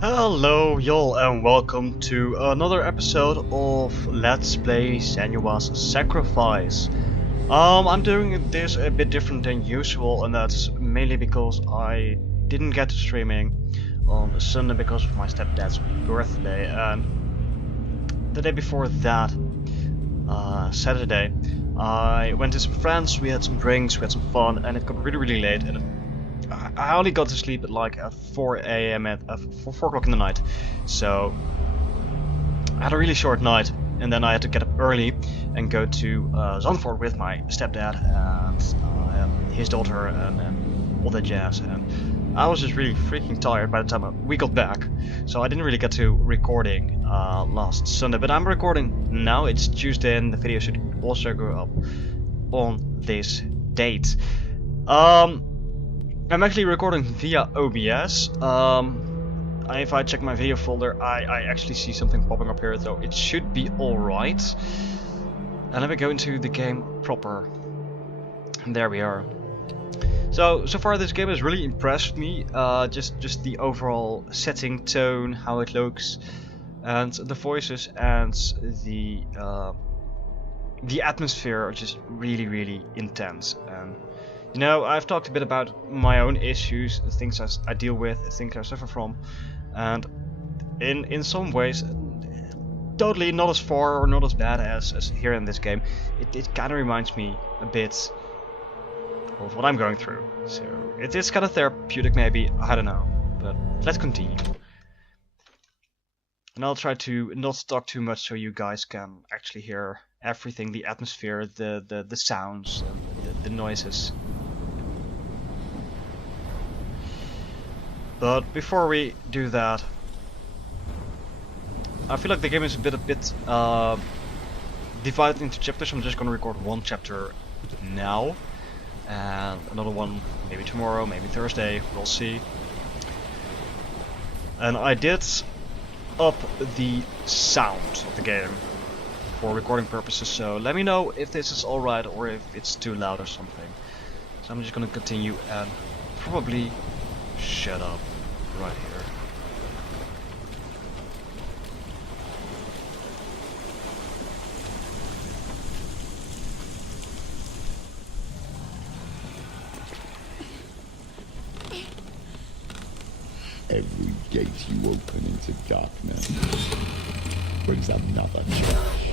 Hello y'all and welcome to another episode of Let's Play Senua's Sacrifice. I'm doing this a bit different than usual, and that's mainly because I didn't get to streaming on Sunday because of my stepdad's birthday, and the day before that, Saturday, I went to some friends, we had some drinks, we had some fun, and it got really late, and I only got to sleep at like at 4 a.m. at 4 o'clock in the night, so I had a really short night, and then I had to get up early and go to Zandvoort with my stepdad and his daughter and all that jazz, and I was just really freaking tired by the time we got back, so I didn't really get to recording last Sunday, but I'm recording now. It's Tuesday and the video should also go up on this date. I'm actually recording via OBS. If I check my video folder, I actually see something popping up here, so it should be alright. And let me go into the game proper. And there we are. So far this game has really impressed me. Just the overall setting, tone, how it looks, and the voices and the atmosphere are just really intense. You know, I've talked a bit about my own issues, the things I deal with, the things I suffer from, and in some ways, totally not as far or not as bad as here in this game. It kind of reminds me a bit of what I'm going through, so it's kind of therapeutic maybe, I don't know, but let's continue. And I'll try to not talk too much so you guys can actually hear everything, the atmosphere, the sounds, and the noises. But before we do that, I feel like the game is a bit divided into chapters. I'm just gonna record one chapter now, and another one maybe tomorrow, maybe Thursday, we'll see. And I did up the sound of the game for recording purposes, so let me know if this is alright or if it's too loud or something. So I'm just gonna continue and probably shut up right here. Every gate you open into darkness brings another church.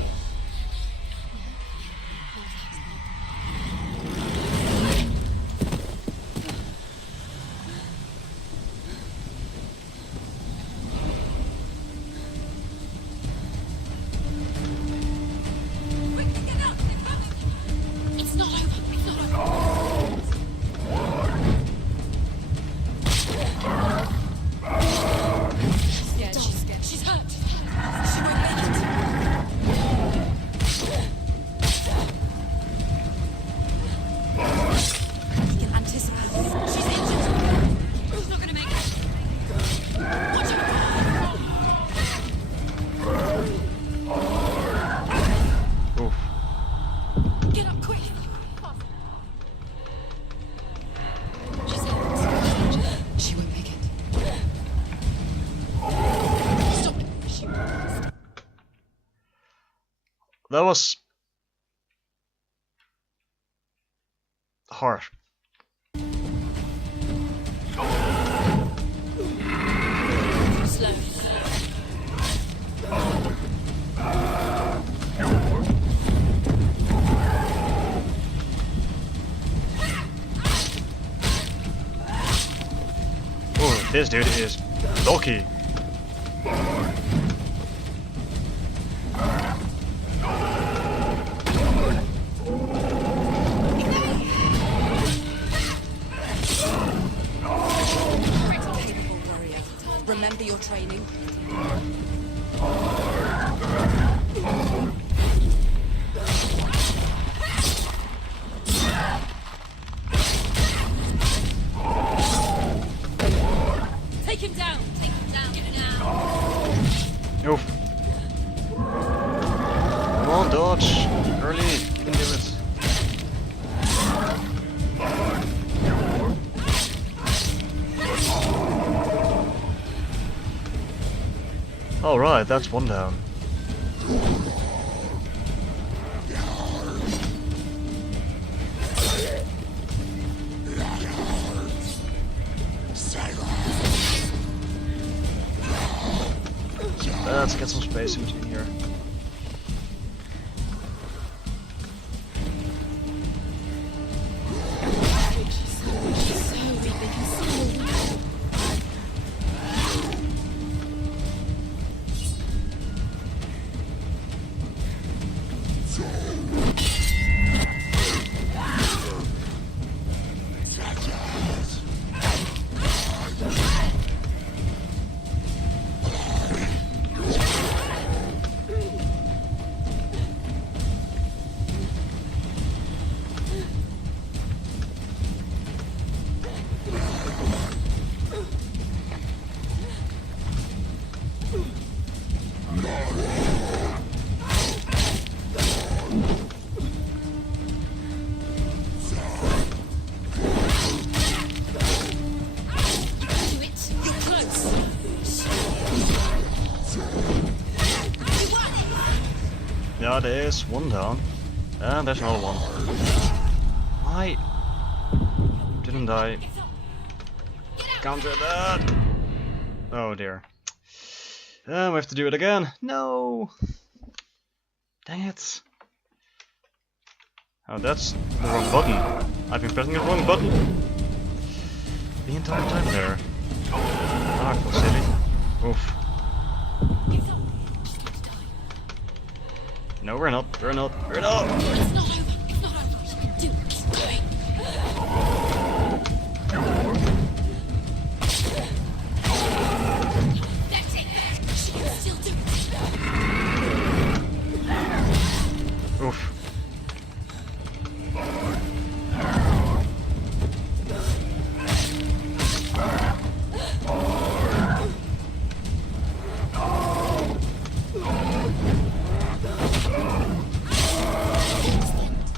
That was harsh. Oh, this dude is bulky. Remember your training. Take him down! Take him down! Get him down! Oof. Come on, dodge! Early, you can do it. Alright, that's one down. Let's get some space in between here. Yeah, there is one down. And there's another one. Why didn't I counter that? Oh dear. We have to do it again. No! Dang it. Oh, that's the wrong button. I've been pressing the wrong button the entire time there. Ah, I feel silly. Oof. No, we're not. We're not. We're not. It's not over. It's not over. You can do it. Keep going. That's it. She can still do it. Oof.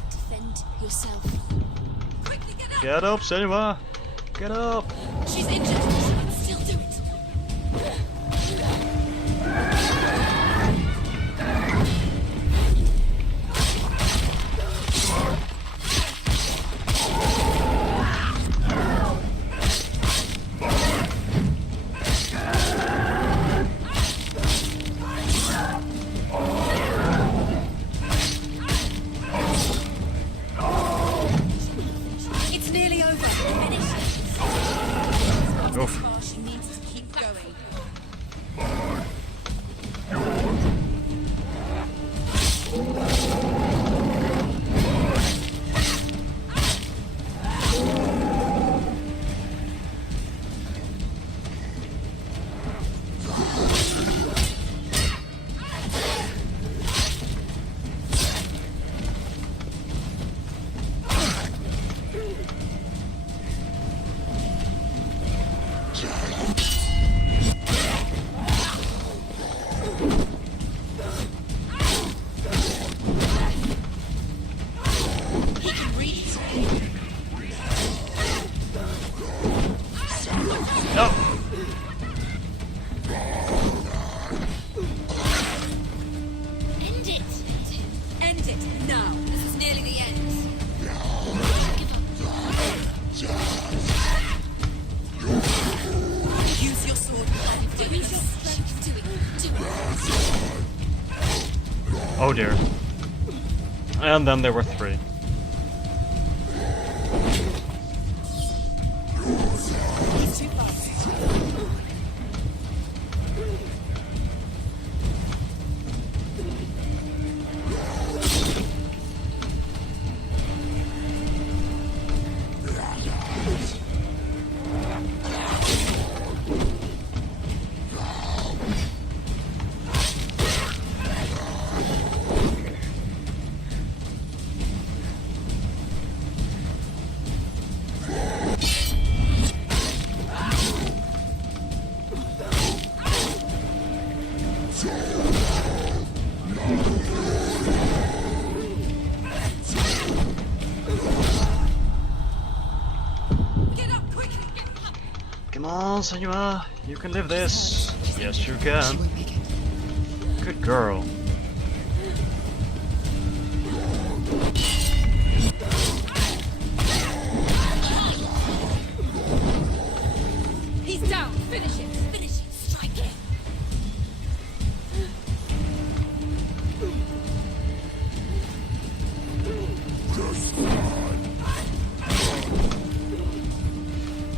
Defend yourself. Quickly get up. Get up, Senua! Get up! She's injured. She can still do it. It's nearly over. Finish it. Oof. She needs to keep going. He can reach. No! End it. End it now. This is nearly the end. Use your sword. Do it. Do it. Do it. Oh dear. And then there were three. He's too fast. Get up quickly. Get up. Come on, Senua! You can live this! Yes, you can. Won't make it. Good girl. He's down. Finish him. Finish him. Strike him.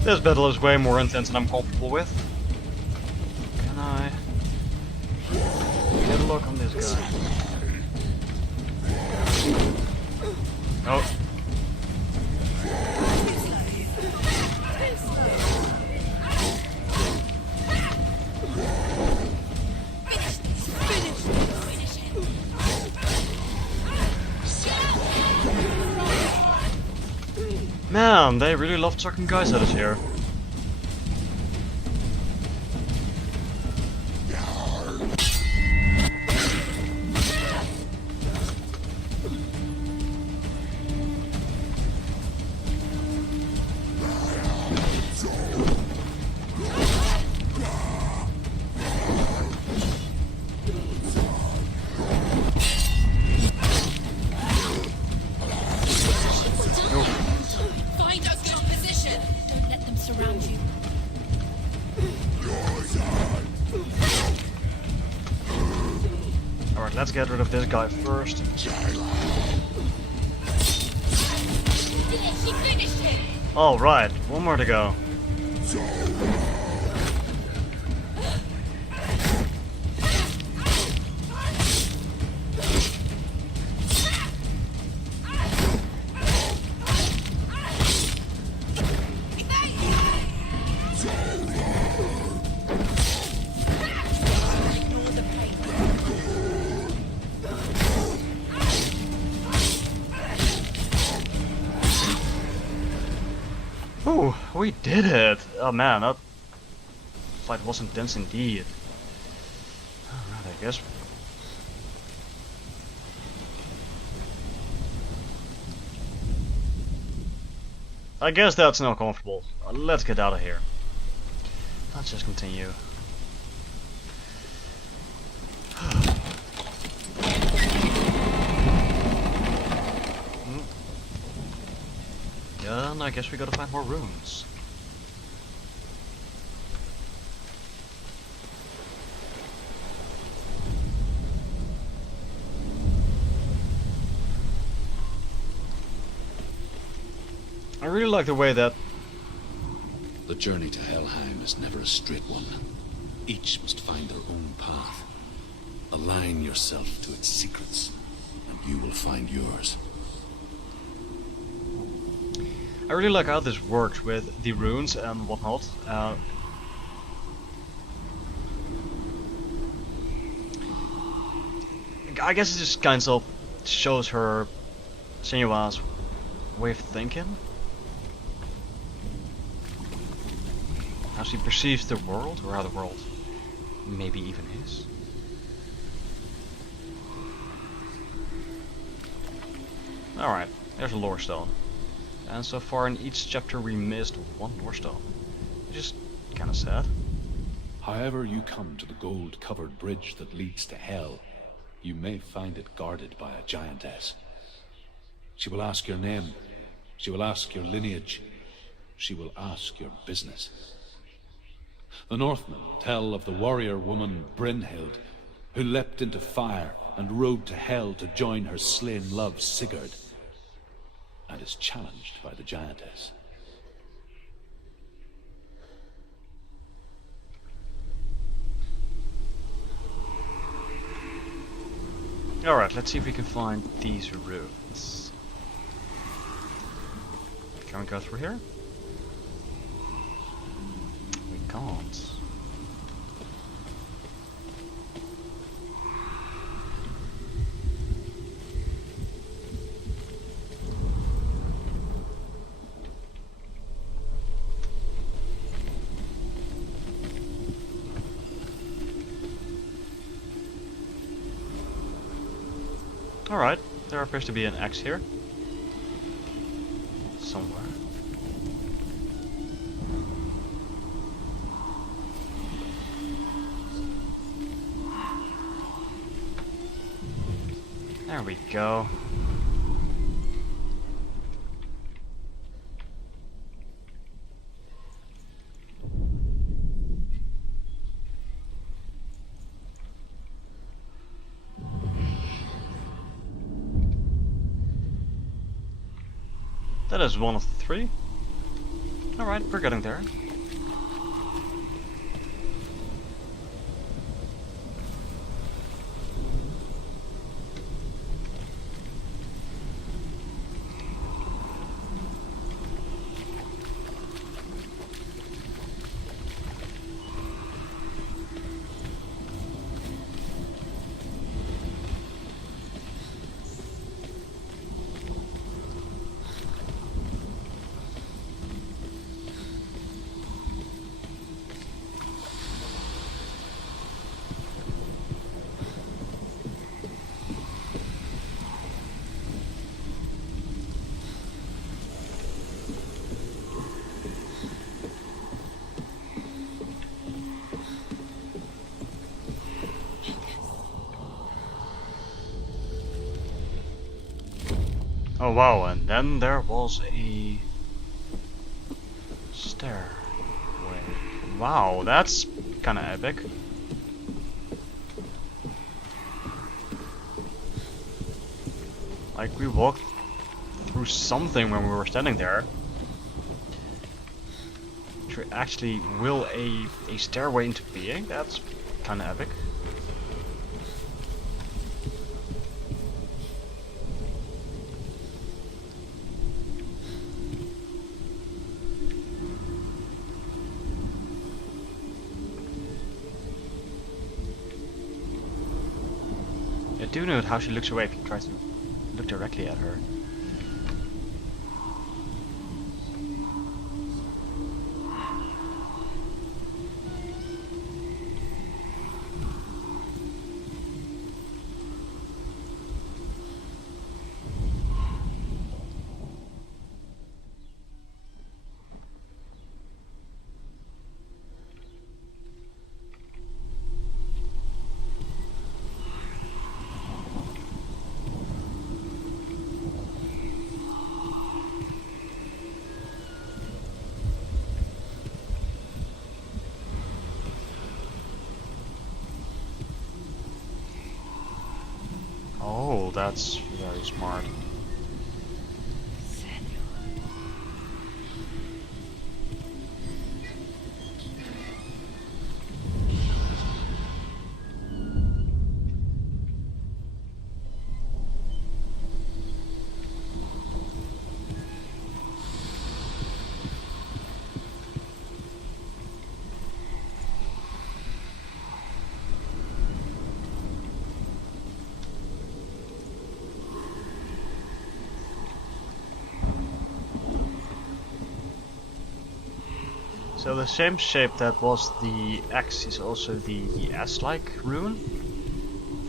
This battle is way more intense than I'm comfortable with. Can I get a look on this guy? Oh. Man, they really love chucking guys at us here. Find a good position. Don't let them surround you. Alright, let's get rid of this guy first. She finished him. Alright, one more to go. Ooh, we did it! Oh man, that fight was intense indeed. Alright, I guess. I guess that's not comfortable. Let's get out of here. Let's just continue. Yeah, and I guess we gotta find more runes. I really like the way that The journey to Helheim is never a straight one. Each must find their own path. Align yourself to its secrets, and you will find yours. I really like how this works with the runes and whatnot. I guess it just kind of shows her Senua's way of thinking. How she perceives the world, or how the world maybe even is. Alright, there's a lore stone. And so far in each chapter we missed one lore stone. Which is kinda sad. However you come to the gold-covered bridge that leads to Hell, you may find it guarded by a giantess. She will ask your name. She will ask your lineage. She will ask your business. The Northmen tell of the warrior woman Brynhild, who leapt into fire and rode to Hell to join her slain love Sigurd, and is challenged by the giantess. Alright, let's see if we can find these runes. Can we go through here? We can't. Alright, there appears to be an axe here. Somewhere. There we go. That is one of the three. Alright, we're getting there. Oh wow, and then there was a stairway. Wow, that's kinda epic. Like, we walked through something when we were standing there. To actually will a stairway into being, that's kinda epic. I do note how she looks away if you try to look directly at her. Oh, that's very smart. So the same shape that was the X is also the S-like rune.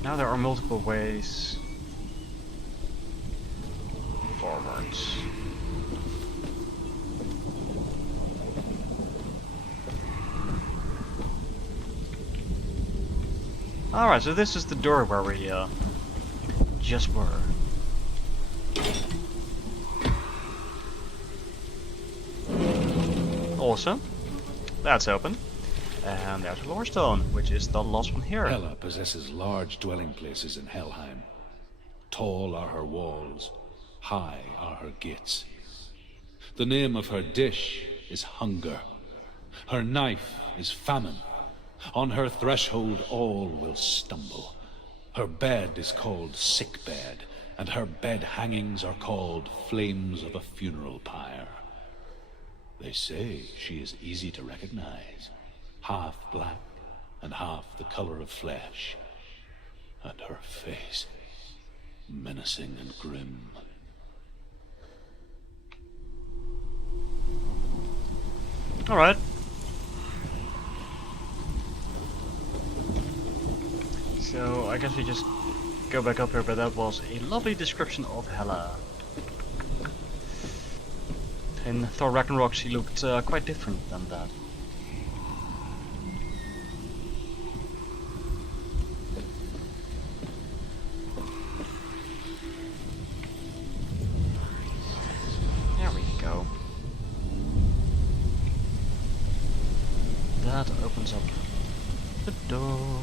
Now there are multiple ways forwards. Alright, so this is the door where we just were. Awesome. That's open. And there's a lower stone, which is the last one here. Hela possesses large dwelling places in Helheim. Tall are her walls, high are her gates. The name of her dish is hunger. Her knife is famine. On her threshold all will stumble. Her bed is called sick bed, and her bed hangings are called flames of a funeral pyre. They say she is easy to recognize, half black and half the color of flesh, and her face menacing and grim. Alright. So I guess we just go back up here, but that was a lovely description of Hela. In Thor Ragnarok she looked quite different than that. that opens up the door.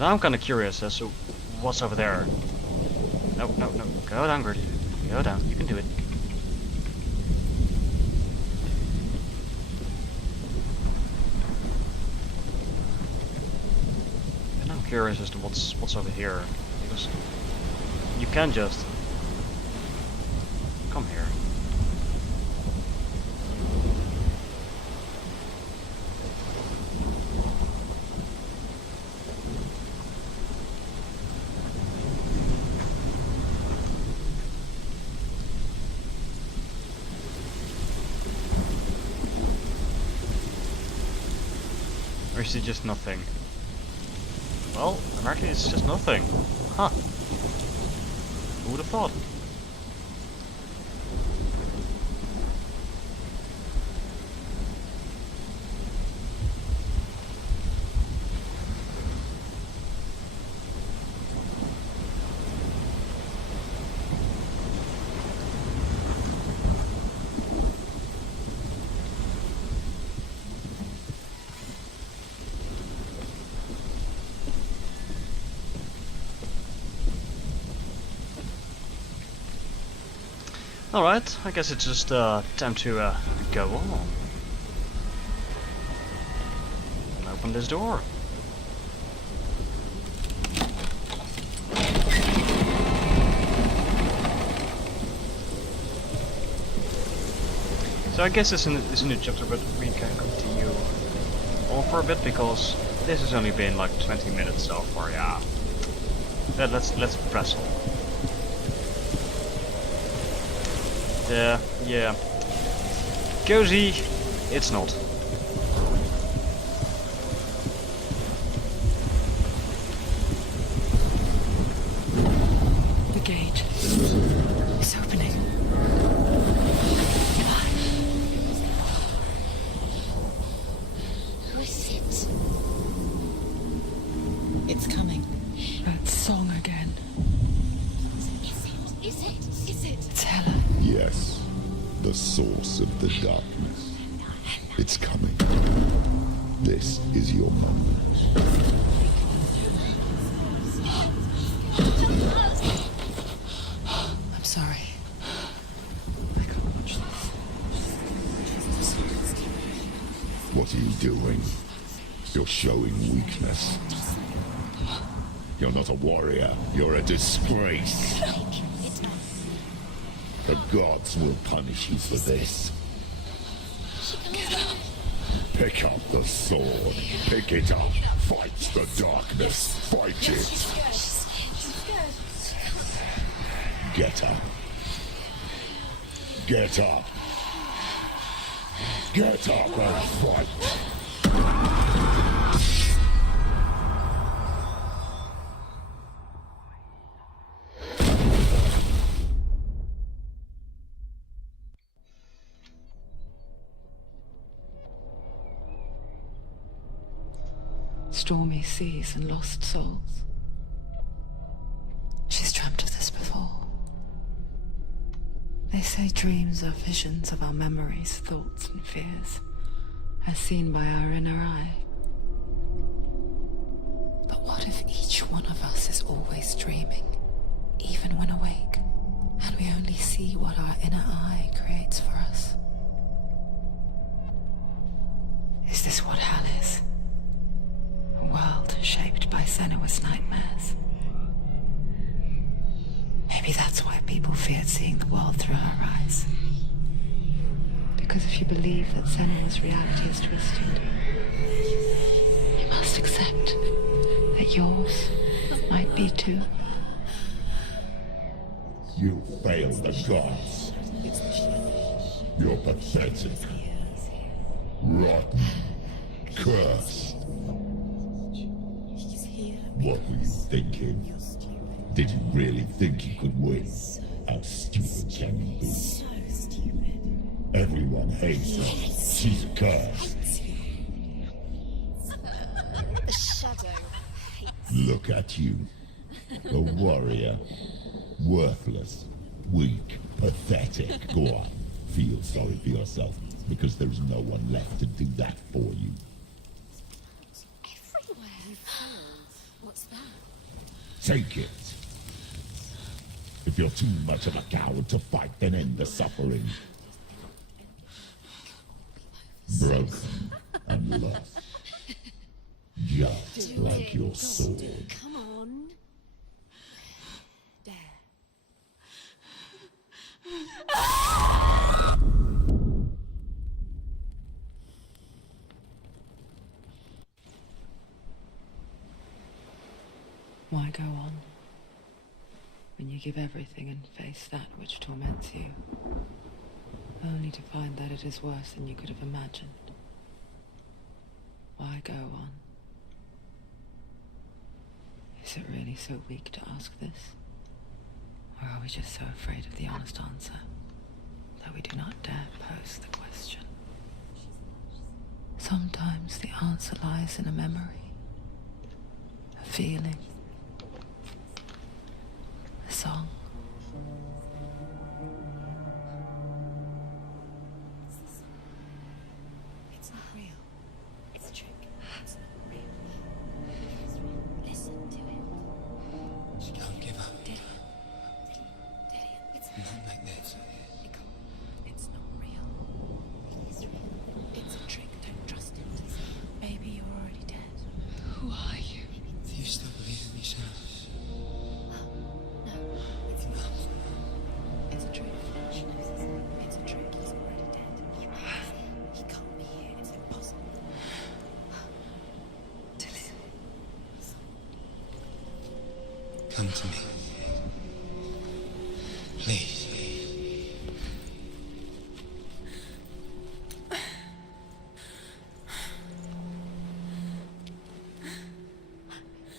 Now I'm kind of curious as to what's over there. No, no, no. Go down, Gertie. Go down. You can do it. And I'm curious as to what's over here, because you can just come here. Or is it just nothing? Well, apparently it's just nothing. Huh. Who would have thought? Alright, I guess it's just time to go on. And open this door. So I guess this is a new chapter, but we can continue on for a bit because this has only been like 20 minutes so far. Yeah, let's press on. Yeah. Cozy, it's not. The gate is opening. Who is it? It's coming. That song again. Is it? It's Hella. Yes, the source of the darkness. It's coming. This is your moment. I'm sorry. I can't watch this. What are you doing? You're showing weakness. You're not a warrior. You're a disgrace. The gods will punish you for this. Pick up the sword. Pick it up. Fight the darkness. Fight it. Get up. Get up. Get up and fight. Stormy seas and lost souls. She's dreamt of this before. They say dreams are visions of our memories, thoughts and fears, as seen by our inner eye. But what if each one of us is always dreaming, even when awake, and we only see what our inner eye creates for us? Is this what hell is? A world shaped by Senua's nightmares. Maybe that's why people feared seeing the world through her eyes. Because if you believe that Senua's reality is twisted, you must accept that yours might be too. You failed the gods. You're pathetic. Rotten. Cursed. What were you thinking? Did you really think you could win? How stupid can you be? Everyone hates her. She's a curse. The shadow hates. Look at you. A warrior. Worthless. Weak. Pathetic. Go on. Feel sorry for yourself. because there's no one left to do that for you. Everywhere. What's that? Take it. If you're too much of a coward to fight, then end the suffering. Broken and lost. Just like your sword. Come on. There. Why go on when you give everything and face that which torments you, only to find that it is worse than you could have imagined? Why go on? Is it really so weak to ask this? Or are we just so afraid of the honest answer that we do not dare pose the question? Sometimes the answer lies in a memory, a feeling, a song. It's not real. It's a trick. It's not real. It's real. Listen to it. Don't give up. Did it's Not like this. Nicole, it's not real. It is real. It's a trick. Don't trust it. Maybe you're already dead. Who are you? Do you still believe in yourself? No, it's not. It's a trick. She knows it's a trick. He's already dead. He can't be here. It's impossible. DeLuit. Come to me. Please.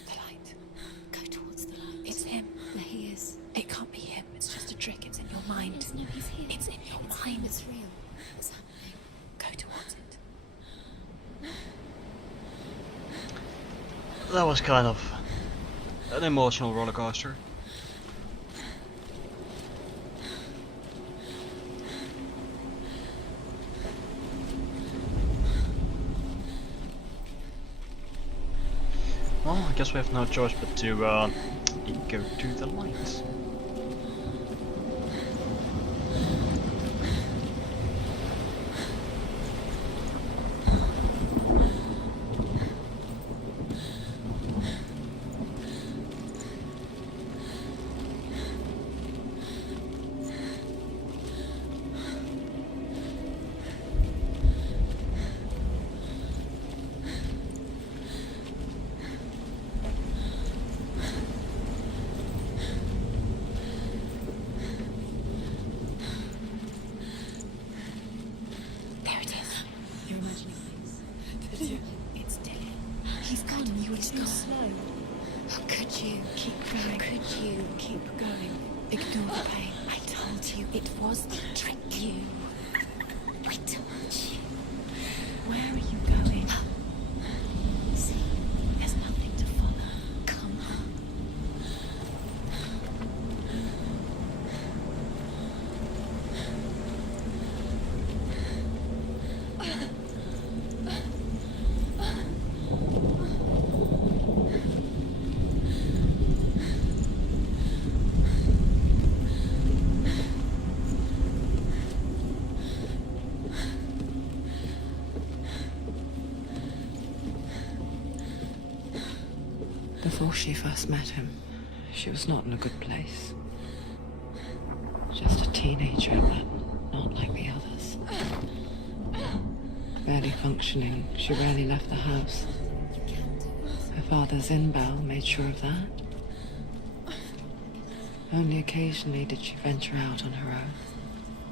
The light. Go towards the light. It's him. There he is. It can't be him. It's just a trick. It's in your mind. No, he's here. It's in your mind. It's real. What's happening? Go towards it. That was kind of an emotional roller coaster. Well, I guess we have no choice but to go to the lights. There it is. You're imagining things. It's Dylan. He's gone. You were too slow. How could you? Keep going. How could you? Keep going. Ignore the pain. I told you it was a trick. You. I told you. Where are you going? See, there's nothing to follow. Come on. Before she first met him, she was not in a good place. Just a teenager, but not like the others. Barely functioning, she rarely left the house. Her father's in-bell made sure of that. Only occasionally did she venture out on her own,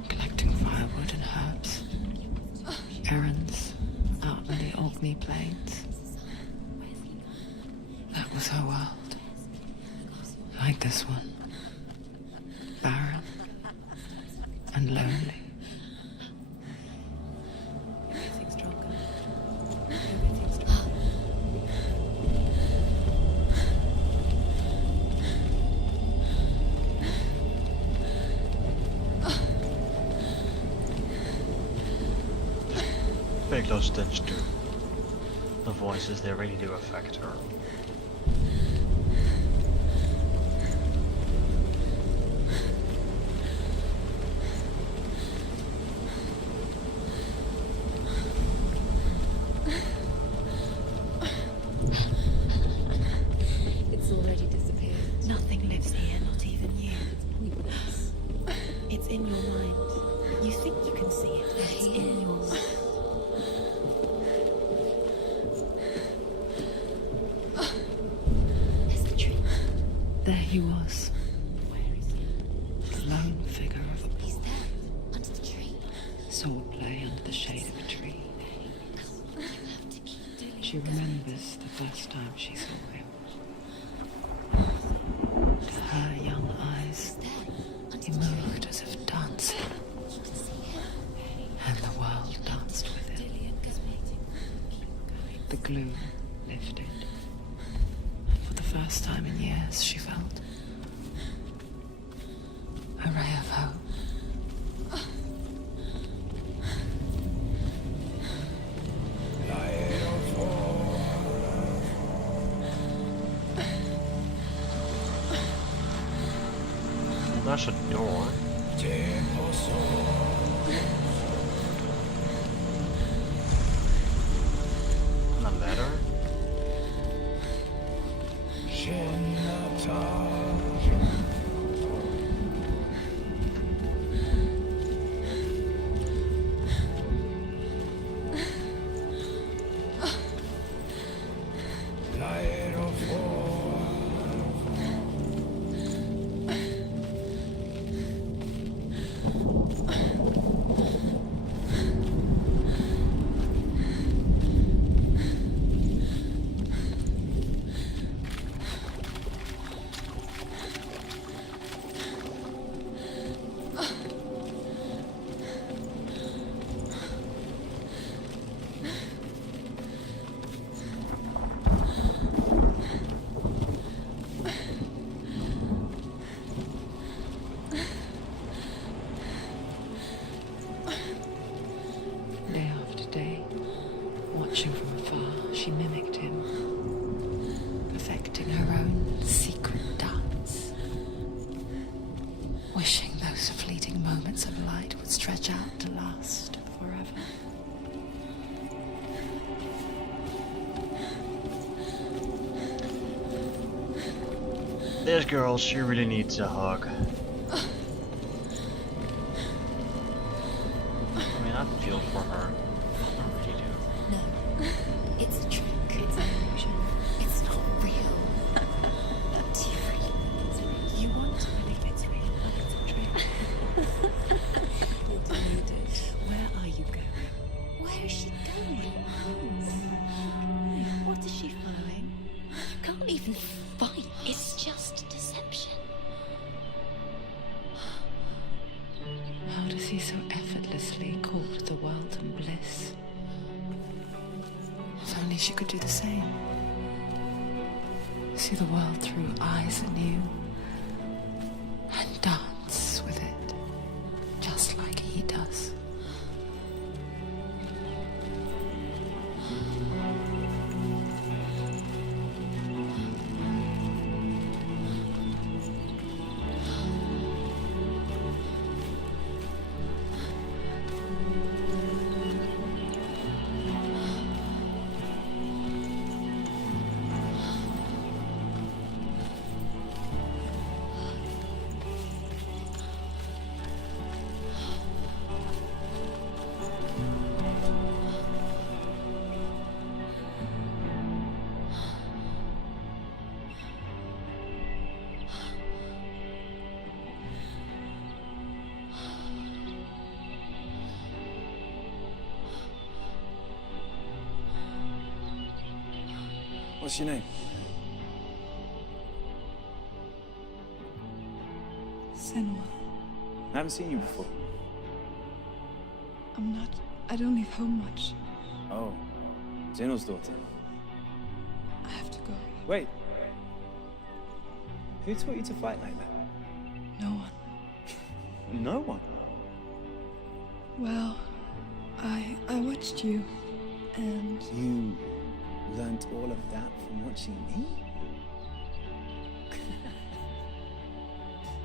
collecting firewood and herbs. Errands out in the Orkney Plains. That was her world. Like this one. Barren and lonely. Everything's stronger. Everything's stronger. those things do. The voices, they really do affect her. It's already disappeared. Nothing lives here, not even you. It's pointless. It's in your mind. You think you can see it, but it's in your mind. There's the tree. There he was, Where is he? the lone figure of a He's boy. there, under the tree. Sword play under the shade of a tree. You have to keep doing She it. remembers the first time she saw him. To her young eyes, he moved as if dancing, and the world danced with him. The gloom lifted. For the first time in years, she felt a ray of hope. There's a door. And a ladder. Day after day, watching from afar, she mimicked him, perfecting her own secret dance, wishing those fleeting moments of light would stretch out to last forever. This girl, she really needs a hug. I mean, I feel for her. I really do. No, it's a trick. It's an illusion. It's not real. Do you really? You want to believe it's real, but it's a trick. It's needed. Where are you going? Where is she going? What is she following? You can't even fight. It's just deception. How does he so effortlessly court the world and bliss? If only she could do the same. See the world through eyes anew and dance with it, just like he does. What's your name? Senua. I haven't seen you before. I don't leave home much. Oh, Zenua's daughter. I have to go. Wait. Who taught you to fight like that? No one. No one. Well, I watched you And You learnt all of that from watching me?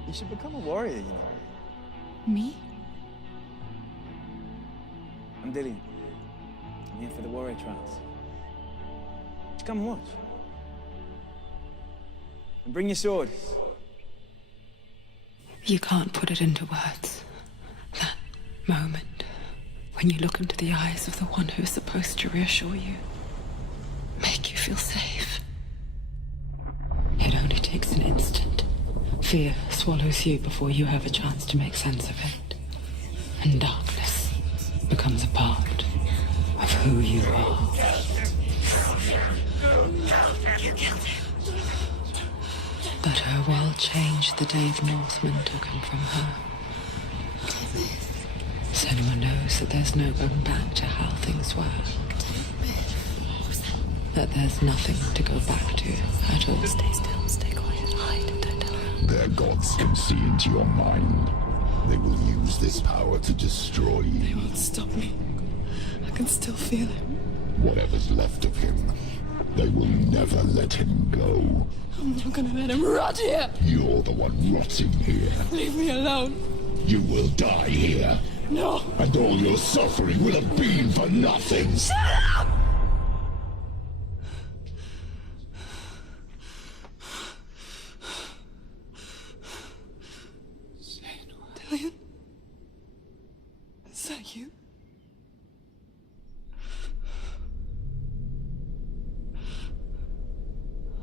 You should become a warrior, you know. me? I'm DeLuit. I'm here for the warrior trials. Just come and watch. And bring your sword. You can't put it into words. That moment when you look into the eyes of the one who's supposed to reassure you, make you feel safe. It only takes an instant. Fear swallows you before you have a chance to make sense of it. And darkness becomes a part of who you are. But her world changed the day the Northmen took him from her. Senua knows that there's no going back to how things were. That there's nothing to go back to at all. Stay still, stay quiet, hide, don't tell her. Their gods can see into your mind. They will use this power to destroy They you. won't stop me. I can still feel him. Whatever's left of him, they will never let him go. I'm not gonna let him rot here. You're the one rotting here. Leave me alone. You will die here. No. And all your suffering will have been for nothing. Shut up! DeLuit? Is that you?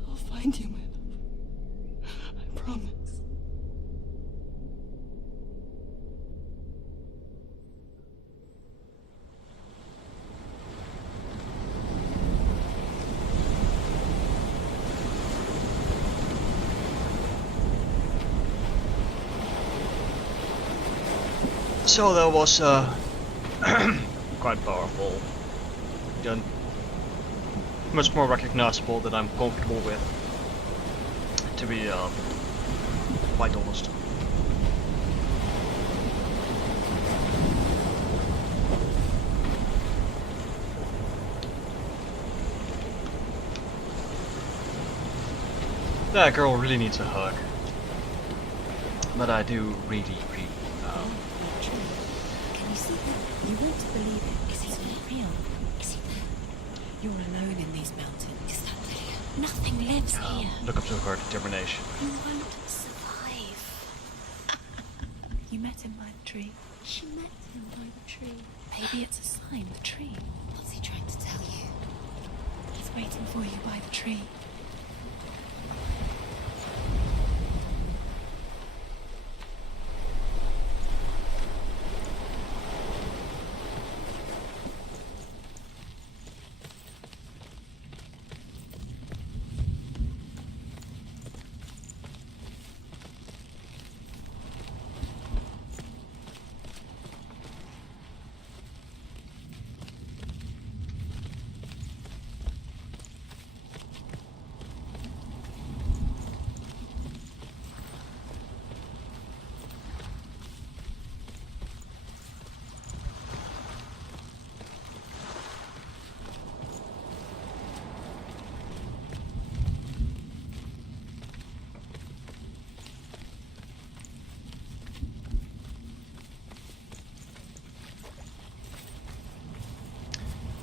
I'll find you, my love. I promise. So that was quite powerful. And much more recognizable than I'm comfortable with, to be quite honest. That girl really needs a hug. But I do really Can you see him? You want to believe it. Is he real? Is he there? You're alone in these mountains. Is that there? Nothing lives here. look up to her determination. You won't survive. You met him by the tree. She met him by the tree. Maybe it's a sign, the tree. What's he trying to tell you? He's waiting for you by the tree.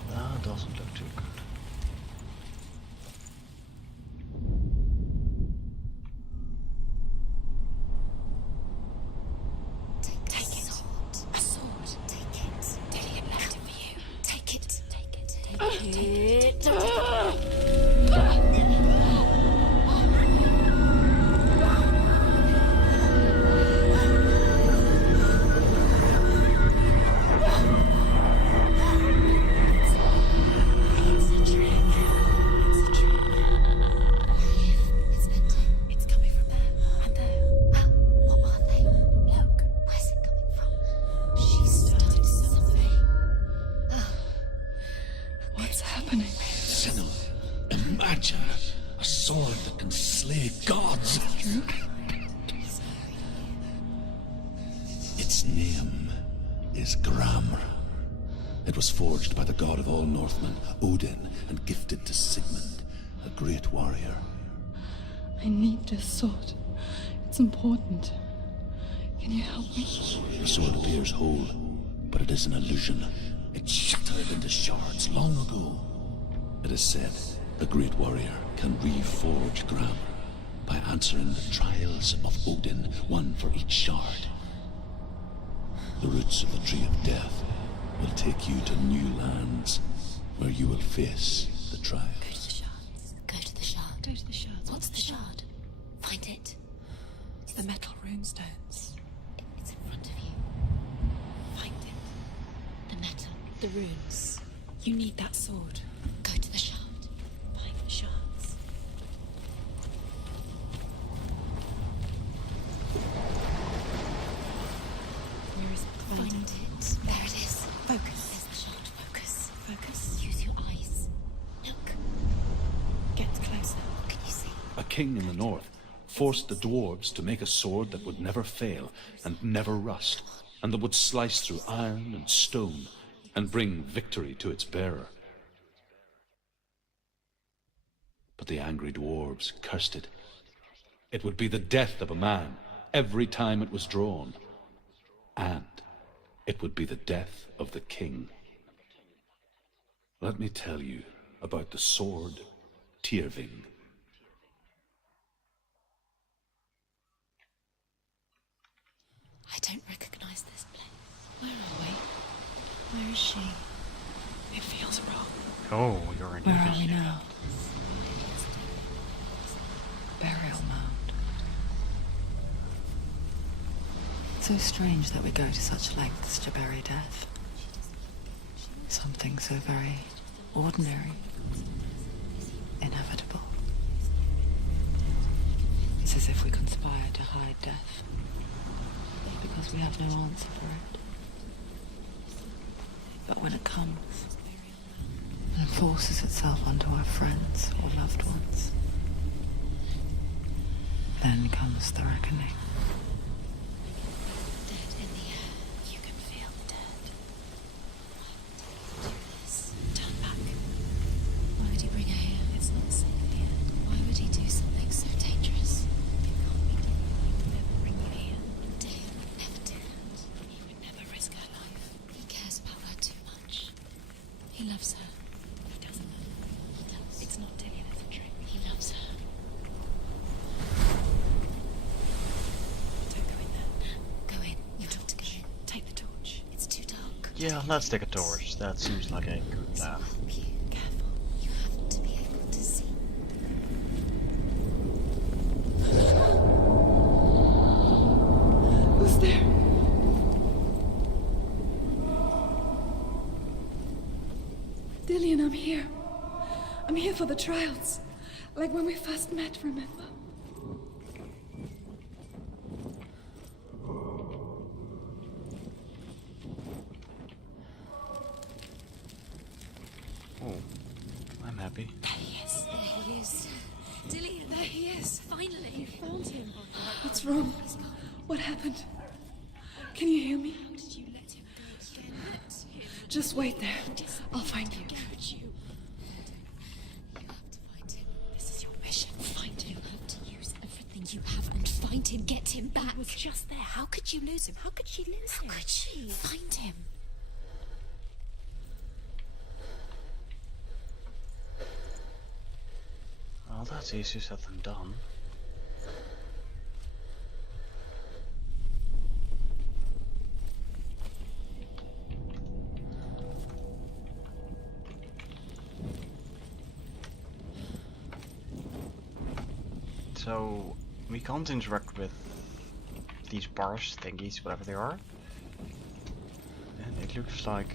That doesn't look too good. Take it. A sword. Take it. DeLuit left it for you. Take it. Take it. Take it. It's a trick. It's a trick. It's empty. It's coming from there and there. What are they? Look. Where's it coming from? She started something. What's happening? Senua, imagine a sword that can slay gods. True? Its name is Grammar, It was forged by the god of all Northmen, Odin, and gifted to Sigmund, a great warrior. I need this sword. It's important. Can you help me? The sword appears whole, but it is an illusion. It shattered into shards long ago. It is said a great warrior can reforge grammar by answering the trials of Odin, one for each shard. The roots of the Tree of Death will take you to new lands where you will face the trials. Go to the shards. Go to the shard. Go to the shards. What's the shard? Find it. It's the metal runestones. It's in front of you. Find it. The metal. The runes. You need that sword. Go to the shard. Find the shards. Where is it? Find it. There it is. Focus. There's the shard. Focus. Focus. Use your eyes. Look. Get closer. What can you see? A king in the north forced the dwarves to make a sword that would never fail and never rust, and that would slice through iron and stone and bring victory to its bearer. But the angry dwarves cursed it. It would be the death of a man every time it was drawn, and it would be the death of the king. Let me tell you about the sword Tyrving. I don't recognize this place. Where are we? Where is she? It feels wrong. Oh, you're in Where are English. we now? Burial mound. So strange that we go to such lengths to bury death. Something so very ordinary, inevitable. It's as if we conspire to hide death, because we have no answer for it. But when it comes, and forces itself onto our friends or loved ones, then comes the reckoning. Dead in the air. You can feel the dead. Why would he do this? Turn back. Why would he bring her here? It's not safe here. Why would he do something so dangerous? It can't be done. He would never bring you here. Dale would never do that. He would never risk her life. He cares about her too much. He loves her. He doesn't. He does. It's not Dillian, it's a trick. He loves her. Don't go in there. Go in. You have to go in. Take the torch. It's too dark. Yeah, let's take a torch. That seems like a good This will plan. help you. Careful. You have to be able to see. Who's there? Dillian, I'm here. I'm here for the trials. Like when we first met, remember? Oh, I'm happy. There he is. There he is. Dillian, there he is. Finally. You found him. What's wrong? What happened? Can you hear me? How did you let him go again? Just wait there. I'll find you. Could you? You have to find him. This is your mission. Find him. You have to use everything you have and find him. Get him back. He was just there. How could you lose him? How could she lose him? How could she? Find him. Well, that's easier said than done. So, we can't interact with these bars, thingies, whatever they are. And it looks like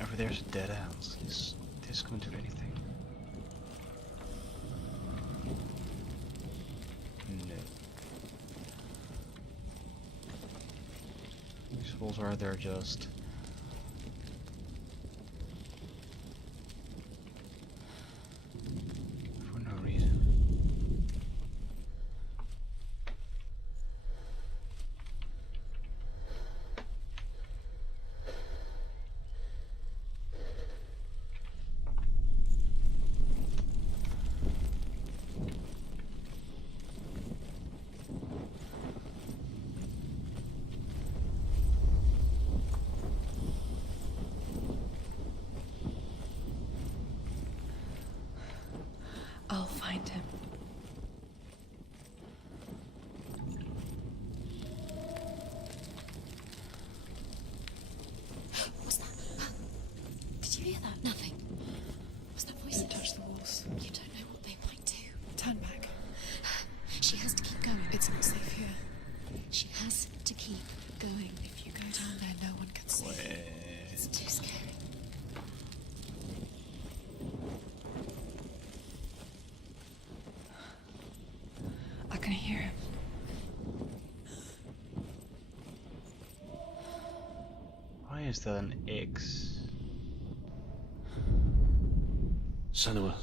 over there's a dead end. Is this going to do anything? No. These walls are there just. For no reason. I'll find him. What's that? Did you hear that? Nothing. Was that voice? Don't touch the walls. You don't know what they might do. Turn back. She has to keep going. It's not safe here. She has to keep going. If you go down there, no one can see. It's too scary. I can hear him. Why is that an X? Senua,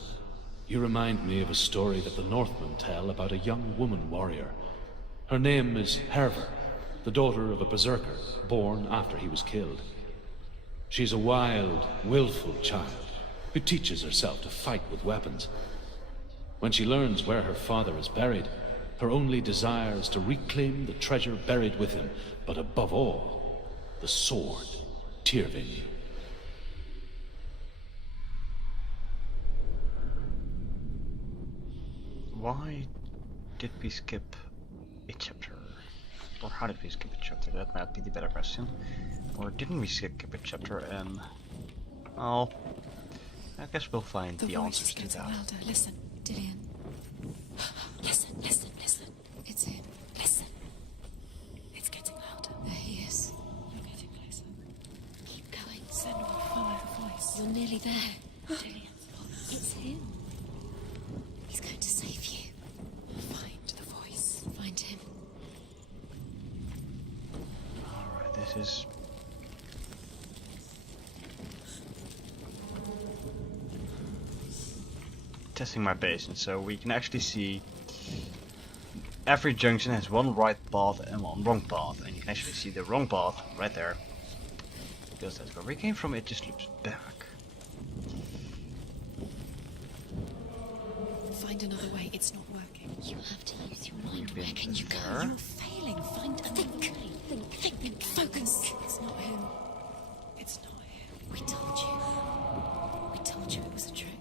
you remind me of a story that the Northmen tell about a young woman warrior. Her name is Herver, the daughter of a berserker, born after he was killed. She's a wild, willful child who teaches herself to fight with weapons. When she learns where her father is buried, her only desire is to reclaim the treasure buried with him, but above all, the sword, Tyrving. Why did we skip a chapter? Or how did we skip a chapter? That might be the better question. Or didn't we skip a chapter and... Oh, I guess we'll find the answers to that. Louder. Listen, Dillian. Listen, listen, listen. It's him. Listen. It's getting louder. There he is. You're getting closer. Keep going. Senua, follow the voice. You're nearly there. Dillian, It's him. He's going to save you. find the voice. Find him. Alright, this is... testing my patience, so we can actually see every junction has one right path and one wrong path, and you can actually see the wrong path right there, because that's where we came from. It just loops back. Find another way. It's not working. You have to use your mind. We've Where can been you go? there. You're failing. Find a think. Think. Focus. It's not him. It's not him. We told you. We told you it was a trick.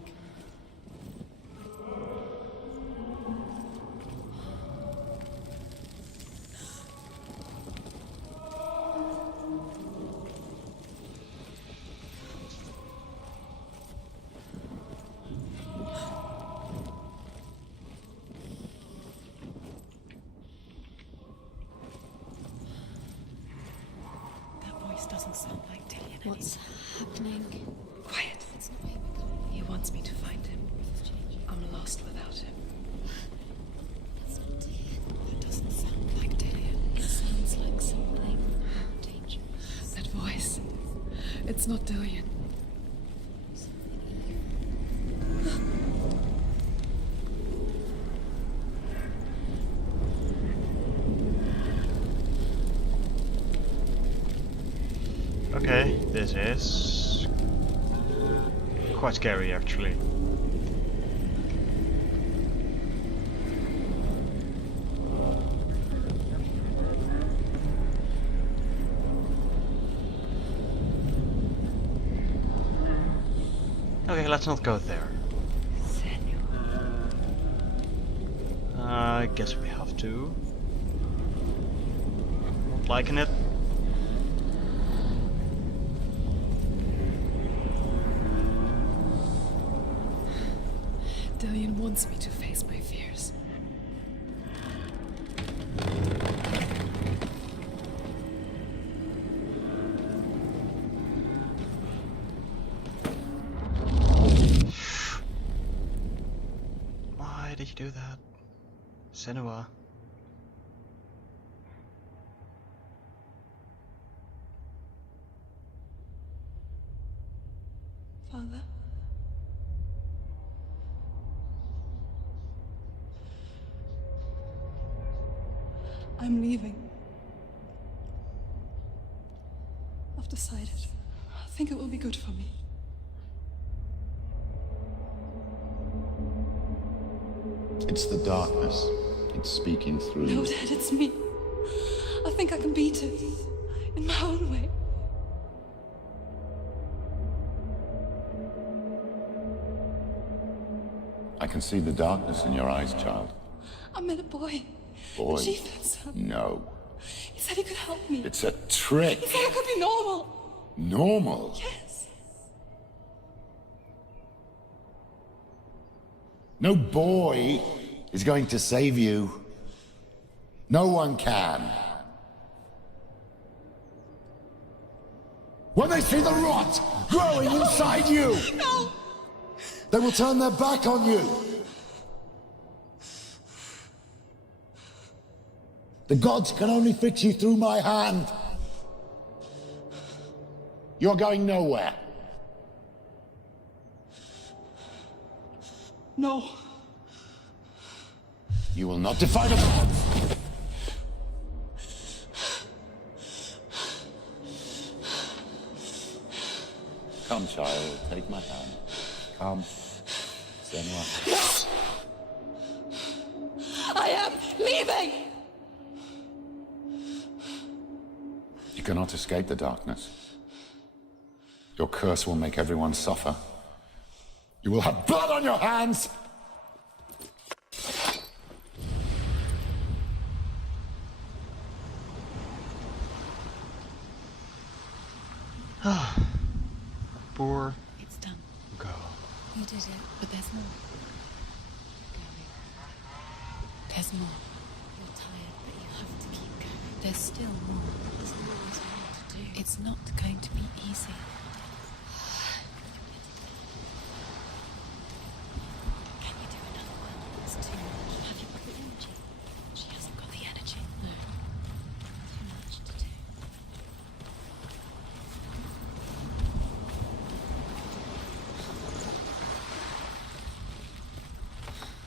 That voice doesn't sound like Dillian. What's happening? Quiet. It's not him. He wants me to find him. I'm lost without him. It's not Dillian. That doesn't sound like Dillian. It sounds like something dangerous. That voice. It's not Dillian. Okay, this is quite scary actually. Okay, let's not go there. I guess we have to. Not liking it. Dillian wants me to face my fears. Why did you do that? Senua. Father? I'm leaving. I've decided. I think it will be good for me. It's the darkness. It's speaking through No, you. Dad, it's me. I think I can beat it. In my own way. I I can see the darkness in your eyes, child. I met a boy. Boy? The chief had some. No. He said he could help me. It's a trick. He said I could be normal. Normal? Yes. No boy is going to save you. No one can. When they see the rot growing inside you, No! they will turn their back on you. The gods can only fix you through my hand. You're going nowhere. No. You will not defy the gods. Come, child, take my hand. Come. Senua. I am leaving! You cannot escape the darkness. Your curse will make everyone suffer. You will have blood on your hands! Poor It's done. girl. You did it, but there's more. There's more. You're tired, but you have to keep going. There's still more. There's always more to do. It's not going to be easy. Can you do another one? It's too much. Have you got the energy? She hasn't got the energy. No. Too much to do.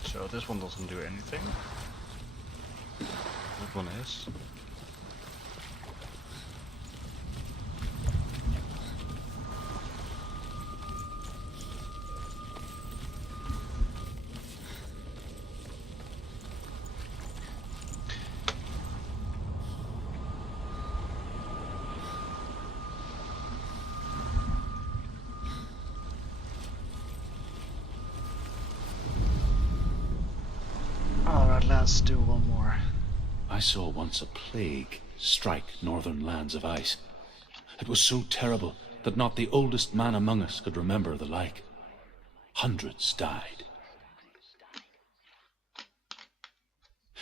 So this one doesn't do anything. That one is. Alright, let's do one more. I saw once a plague strike northern lands of ice. It was so terrible that not the oldest man among us could remember the like. Hundreds died.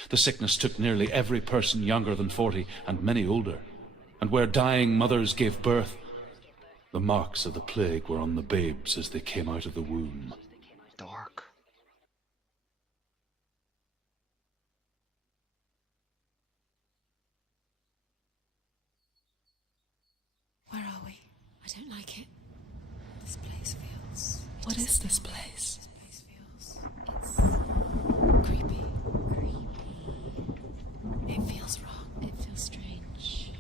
The sickness took nearly every person younger than 40 and many older. And where dying mothers gave birth, the marks of the plague were on the babes as they came out of the womb. Dark. Where are we? I don't like it. This place feels... What is this place? This place feels... It's... creepy. It feels wrong. It feels strange.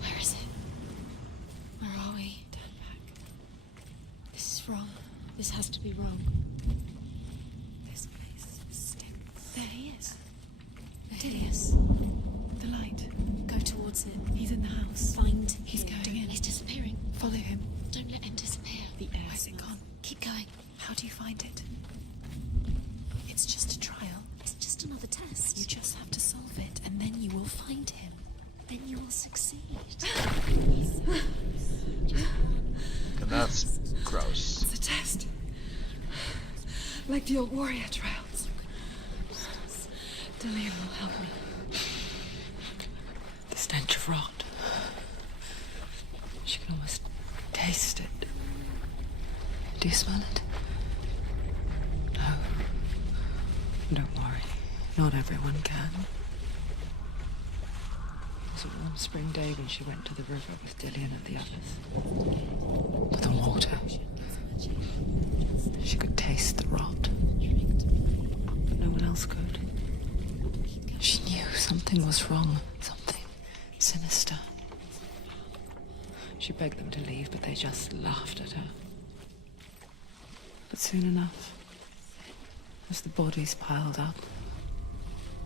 Where is it? Where are we? Turn back. This is wrong. This has to be wrong. This place stinks. There he is. There he is. The light. Go towards it. He's in the house. Find him. He's going in. He's disappearing. Follow him. Don't let him disappear. The air. Where's it gone? Keep going. How do you find it? It's just a trial. It's just another test. You just have to solve it, and then you will find him. Then you will succeed. And that's gross. It's a test. Like the old warrior trials. DeLuit will help me. The stench of rot. She can almost taste it. Do you smell it? No. Don't worry. Not everyone can. It was a warm spring day when she went to the river with Dillian and the others. For the water. She could taste the rot. But no one else could. She knew something was wrong. Something sinister. She begged them to leave, but they just laughed at her. But soon enough, as the bodies piled up,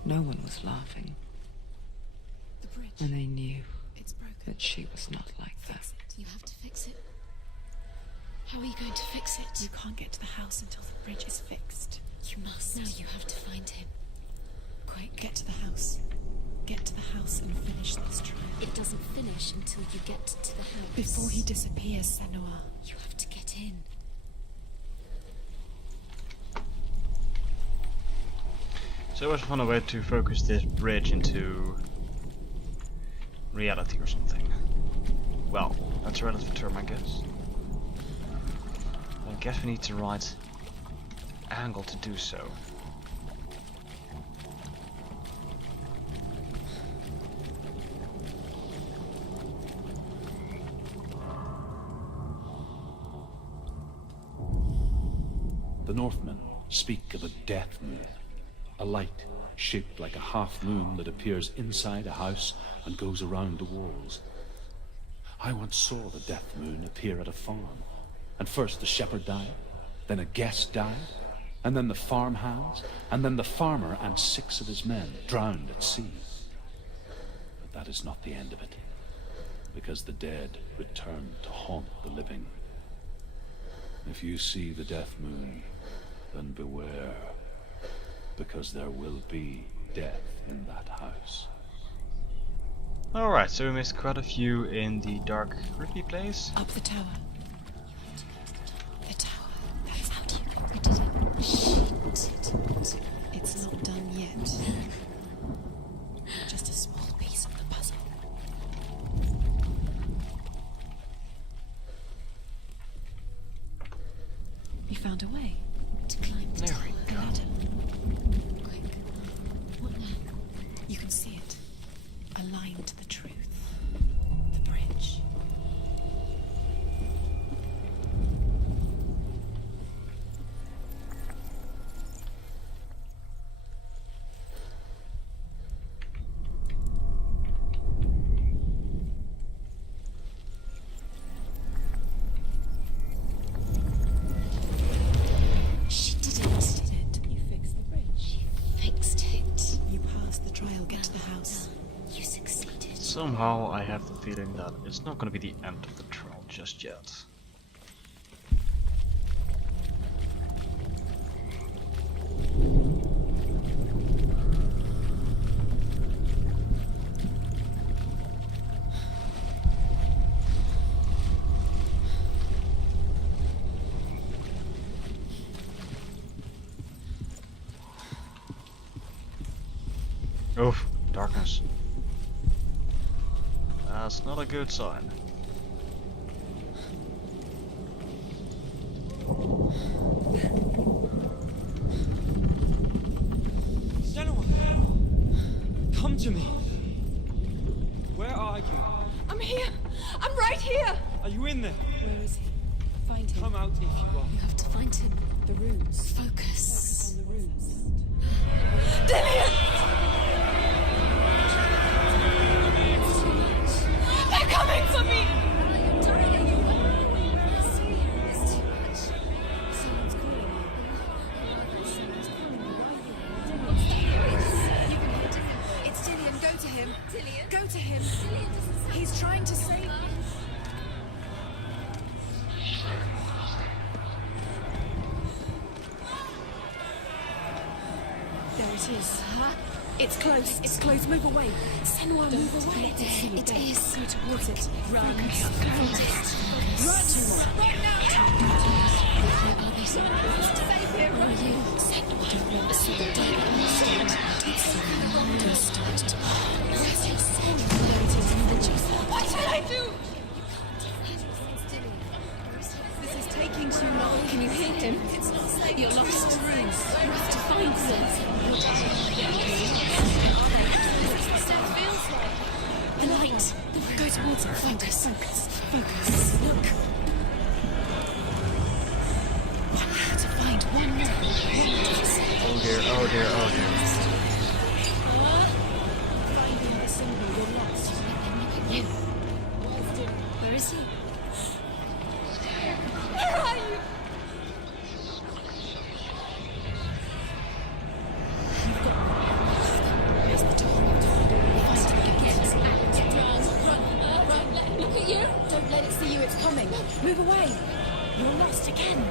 no one was laughing. The bridge. And they knew It's broken. that she was not like that. You have to fix it. How are you going to fix it? You can't get to the house until the bridge is fixed. You must. Now you have to find him. Quick, get to the house. Get to the house and finish this trial. It doesn't finish until you get to the house. Before he disappears, Senua. You have to get in. So I always found a way to focus this bridge into reality or something. Well, that's a relative term, I guess. I guess we need the right angle to do so. The Northmen speak of a death moon, a light shaped like a half moon that appears inside a house and goes around the walls. I once saw the death moon appear at a farm, and first the shepherd died, then a guest died, and then the farmhands, and then the farmer and 6 of his men drowned at sea. But that is not the end of it, because the dead return to haunt the living. If you see the death moon, then beware, because there will be death in that house. Alright, so we missed quite a few in the dark, creepy place. Up the tower. The tower. That's How do you get rid of it? Shit. It's not done yet. Just a small piece of the puzzle. You found a way To climb the There tower. we go. Quick. What now? You can see it. Aligned to the truth. The bridge. She did it. Did it. You fixed the bridge. She fixed it. You passed the trial. Get to the house. You succeeded. Somehow I have the feeling that it's not going to be the end of the trial just yet. Oof, darkness. That's not a good sign. Senua! Come to me! Where are you? I'm here! I'm right here! Are you in there? Where is he? Find him. Come out if you are. You have to find him. The runes. Focus. On the runes. They're coming for me! It's Dillian. Go to him. Dillian. Go to him. He's trying to save you. There it is. It's close. It's close. Move away. Senua, move away. It is. Go towards it. Run. Focus. Find it. Right now. Where are they? Save him. Where are you? Senua. Don't let us see the dark. Don't start. Where's your Senua? What should I do? This is taking too long. Can you hear him? It's not safe. You're lost. You have to find them. The light. Go towards it. Focus. Focus. Focus. Look. One more to find. One more. Oh dear, oh dear, oh dear. Finding the symbol. You're lost. You. Where is he? Where are you? Where's the door? Run. Look at you. Don't let it see you. It's coming. Move away. You're lost again.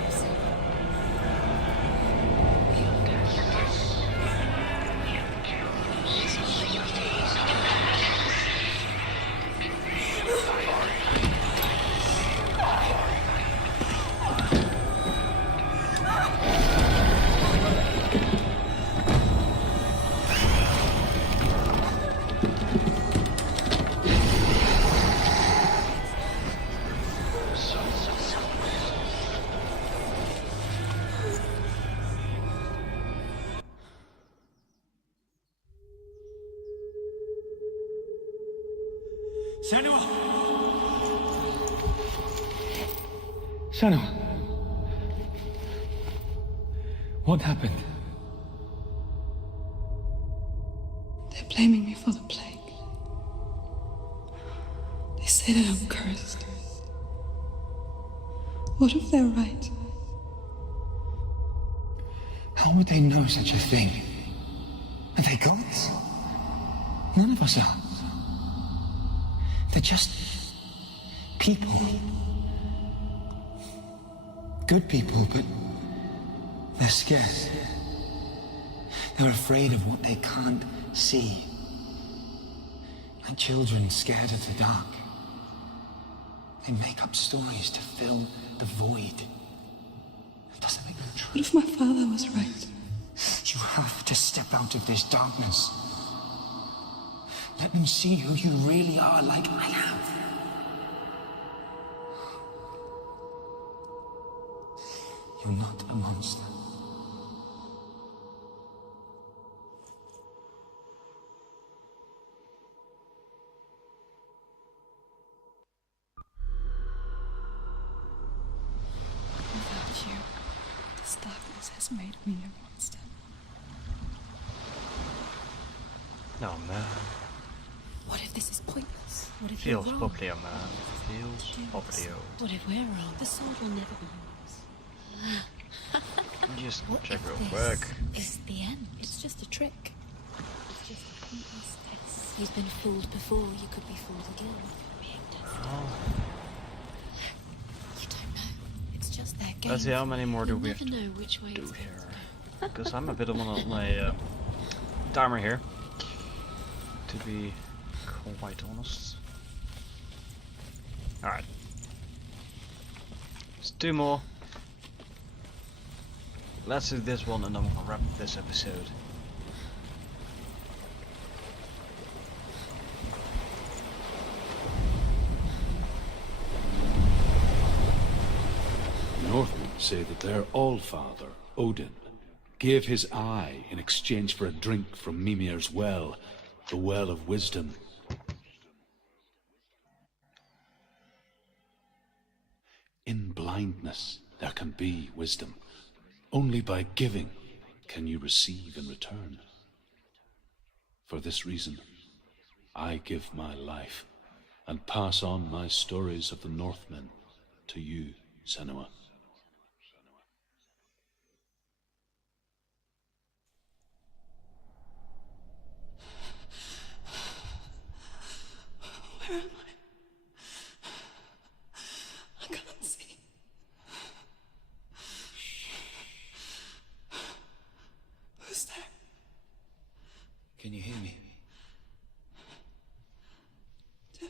Senua! Senua! What happened? They're blaming me for the plague. They say that I'm cursed. What if they're right? How would they know such a thing? Are they gods? None of us are. They're just people. Good people, but they're scared. They're afraid of what they can't see. Like children scared of the dark. They make up stories to fill the void. It doesn't make them true. What if my father was right? You have to step out of this darkness. Let them see who you really are, like I have. You're not a monster. Without you, this darkness has made me a monster. No, man. What if this is pointless? What if Feels you're wrong? poplio, man. Feels poplio. What if we're wrong? The sword will never be yours. Just What check if real this quick. is the end? It's just a trick. It's just a pointless test. You've been fooled before. You could be fooled again. Being tested. You don't know. It's just their game. Let's see, how many more do You'll we have never to know which way do it's going here? to go. Because I'm a bit on my timer here. To be quite honest. Alright. Just 2 more. Let's do this one and then we'll wrap up this episode. Northmen say that their Allfather, Odin, gave his eye in exchange for a drink from Mimir's well, the Well of Wisdom. In blindness there can be wisdom. Only by giving can you receive in return. For this reason, I give my life and pass on my stories of the Northmen to you, Senua. Where am I? I can't see. Who's there? Can you hear me? Dillian.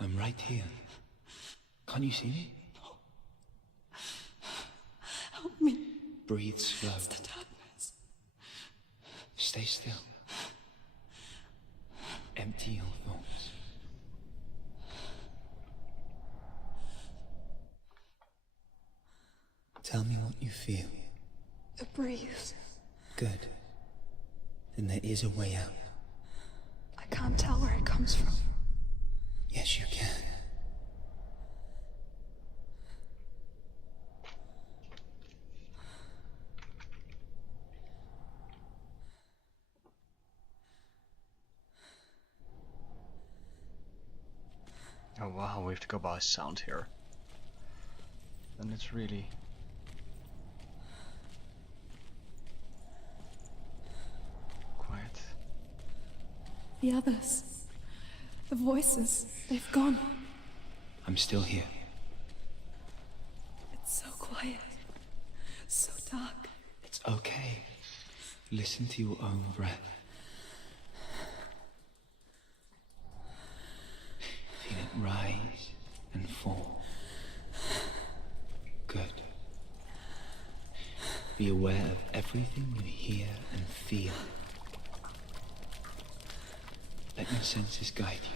I'm right here. Can't you see me? Help me. Breathe slow. It's the darkness. Stay still. Empty your thoughts. Tell me what you feel. A breeze. Good. Then there is a way out. I can't tell where it comes from. Yes, you can. Oh wow, we have to go by sound here. And it's really... quiet. The others. The voices. They've gone. I'm still here. So dark. It's okay. Listen to your own breath. Feel it rise and fall. Good. Be aware of everything you hear and feel. Let your senses guide you.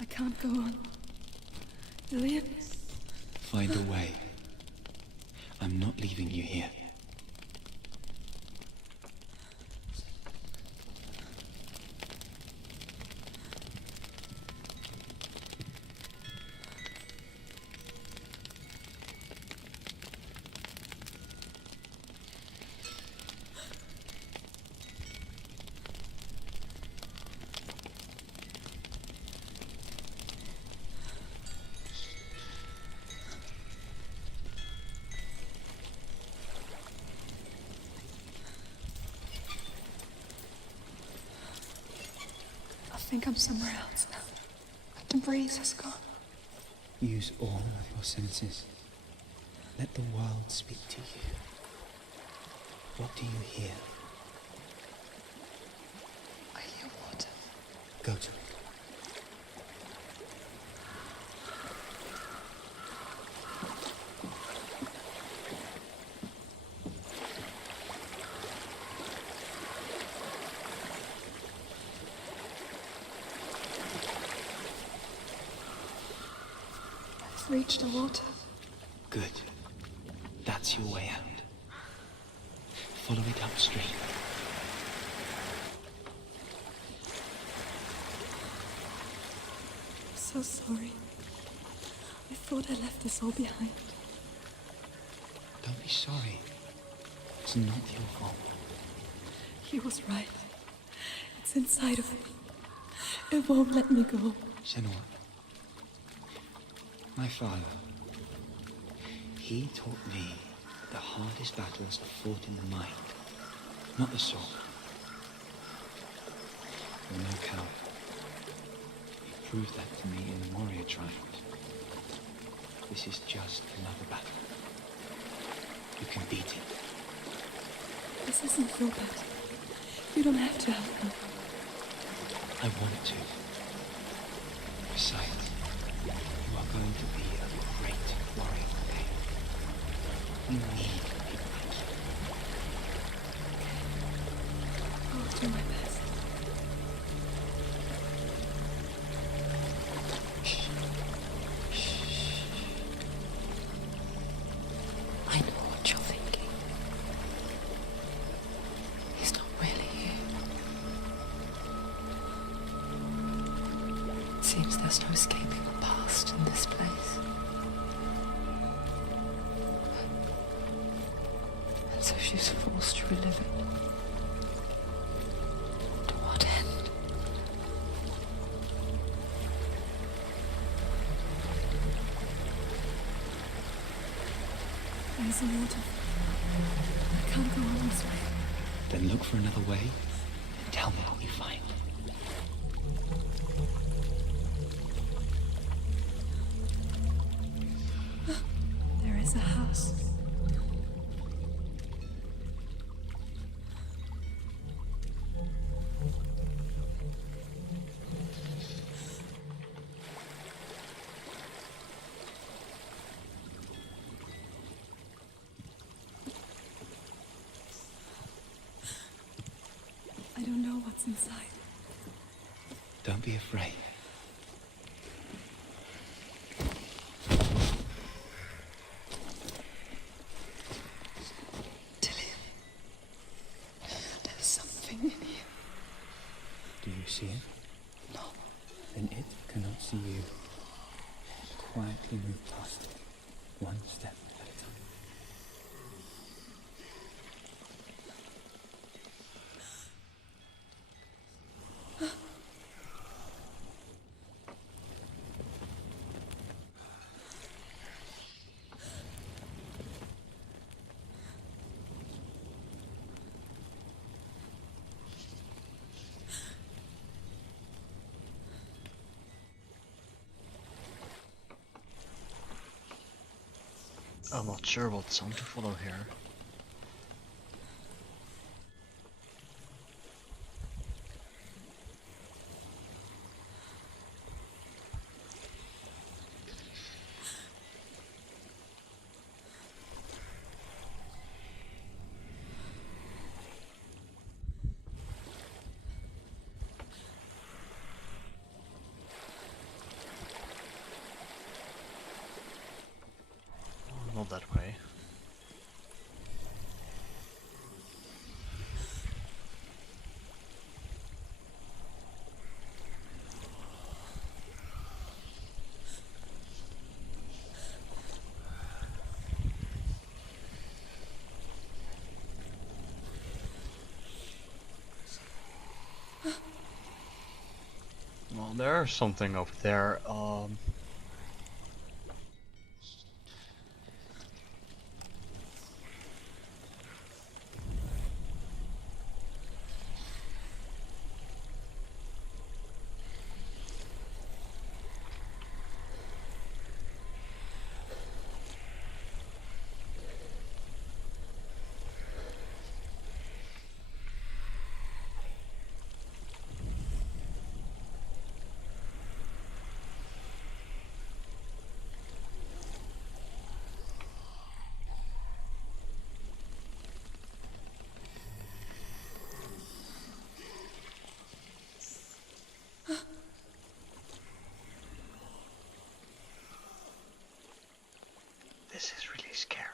I can't go on. DeLuit? Find a way. I'm not leaving you here. I think I'm somewhere else now. The breeze has gone. Use all of your senses. Let the world speak to you. What do you hear? I hear water. Go to it. I've reached the water. Good. That's your way out. Follow it upstream. I'm so sorry. I thought I left this all behind. Don't be sorry. It's not your fault. He was right. It's inside of me. It won't let me go. Senua. My father. He taught me the hardest battles are fought in the mind, not the sword. You're no coward. You proved that to me in the warrior trials. This is just another battle. You can beat it. This isn't your battle. You don't have to help me. I want to. Besides, you are going to be a great warrior one day. You need people like you. I'll do my best. Shh. Shh. I know what you're thinking. He's not really here. It seems there's no escaping the past in this place. And so she's forced to relive it. To what end? There's a waterfall. I can't go on this way. Then look for another way and tell me what you find. There is a house. I don't know what's inside. Don't be afraid. Dillian. There's something in here. Do you see it? No. Then it cannot see you. Quietly move past it, one step at a time. I'm not sure what sound to follow here. Not that way. Well, there's something over there. This is really scary.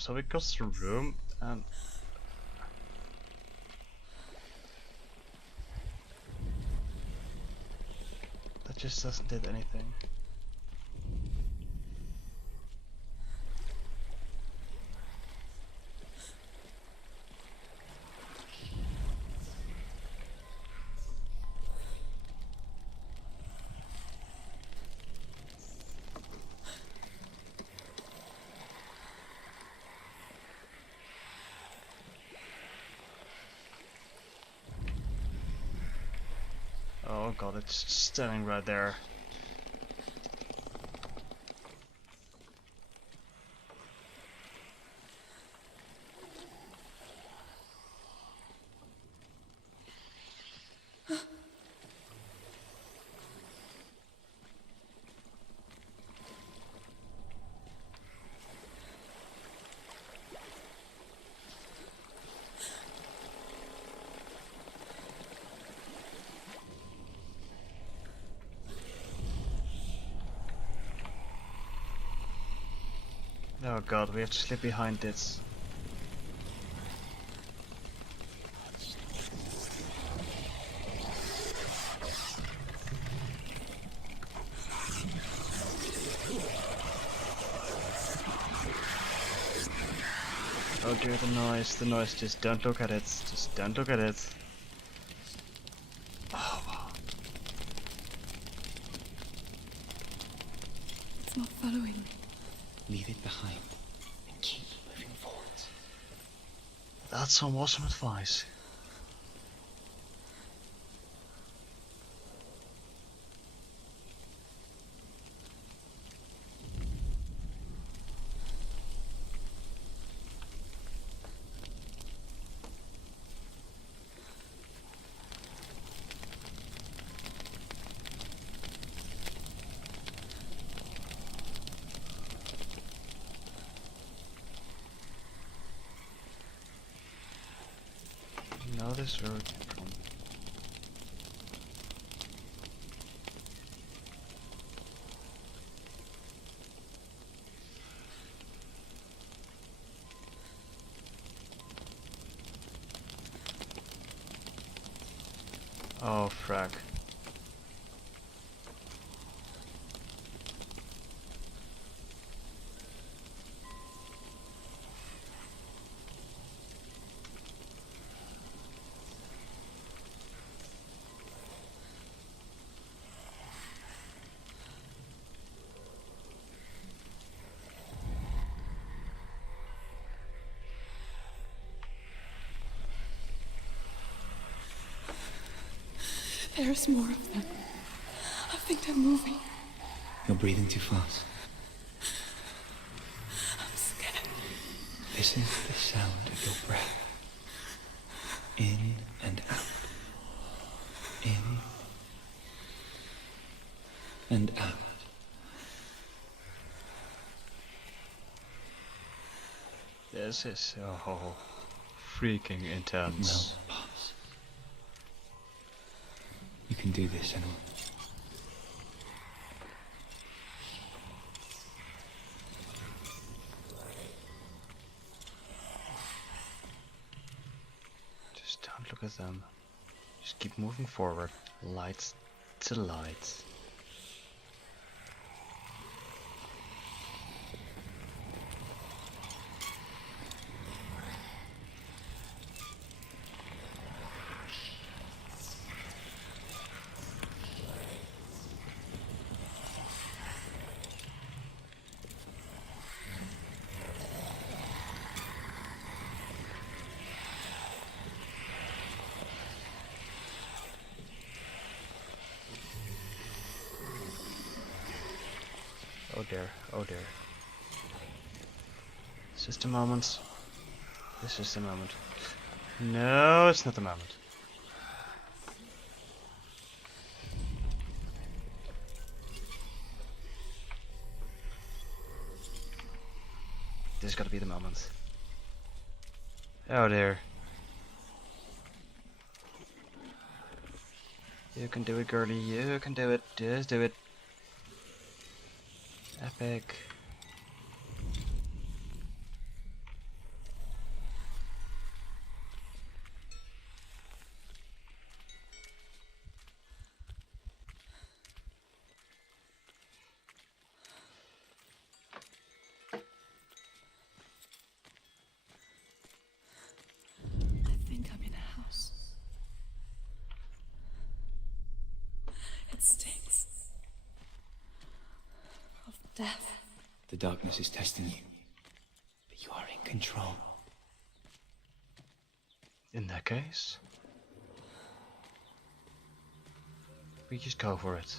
So we got the room and that just doesn't did anything. Oh god, it's standing right there. Oh god, we have to slip behind this. Oh dear, the noise, just don't look at it, just don't look at it. Oh wow. It's not following me. Leave it behind and keep moving forward. That's some awesome advice. know this is where we came from. Oh, frack. There's more of them. I think they're moving. You're breathing too fast. I'm scared. Listen to the sound of your breath. In and out. In and out. This is so freaking intense. It will pass. You can do this, Senua. Just don't look at them. Just keep moving forward. Lights to lights. Oh dear, oh dear. Is this the moment? This is the moment. No, it's not the moment. This has got to be the moment. Oh dear. You can do it, girlie. You can do it. Just do it. Epic. I think I'm in a house. It stinks. Of death. The darkness is testing you. But you are in control. In that case, we just go for it.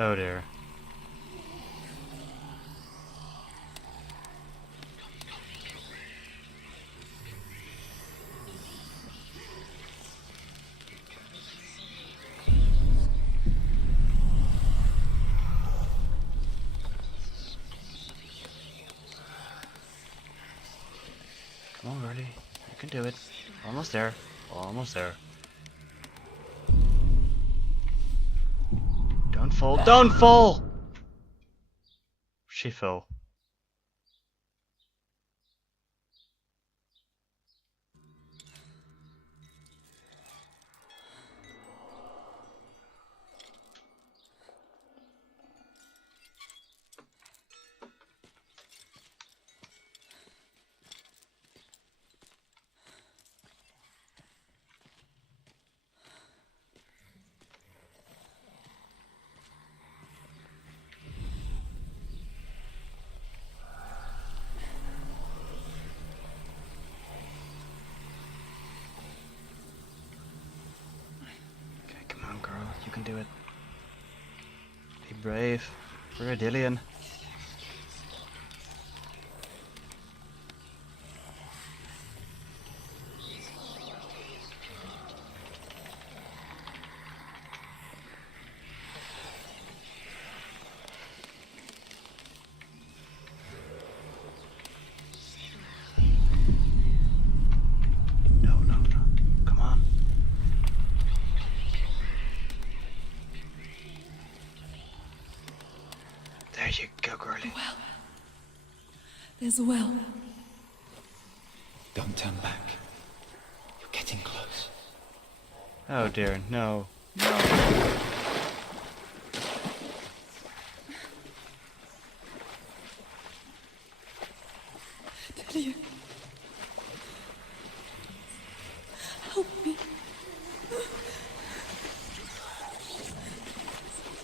Oh dear. Come on, girlie. You can do it. Almost there. Almost there. Don't fall. Don't fall! She fell. You can do it. Be brave. We're a Dillian. There you go, girlie. Well, there's a well. Don't turn back. You're getting close. Oh dear, no. Delia. Help me.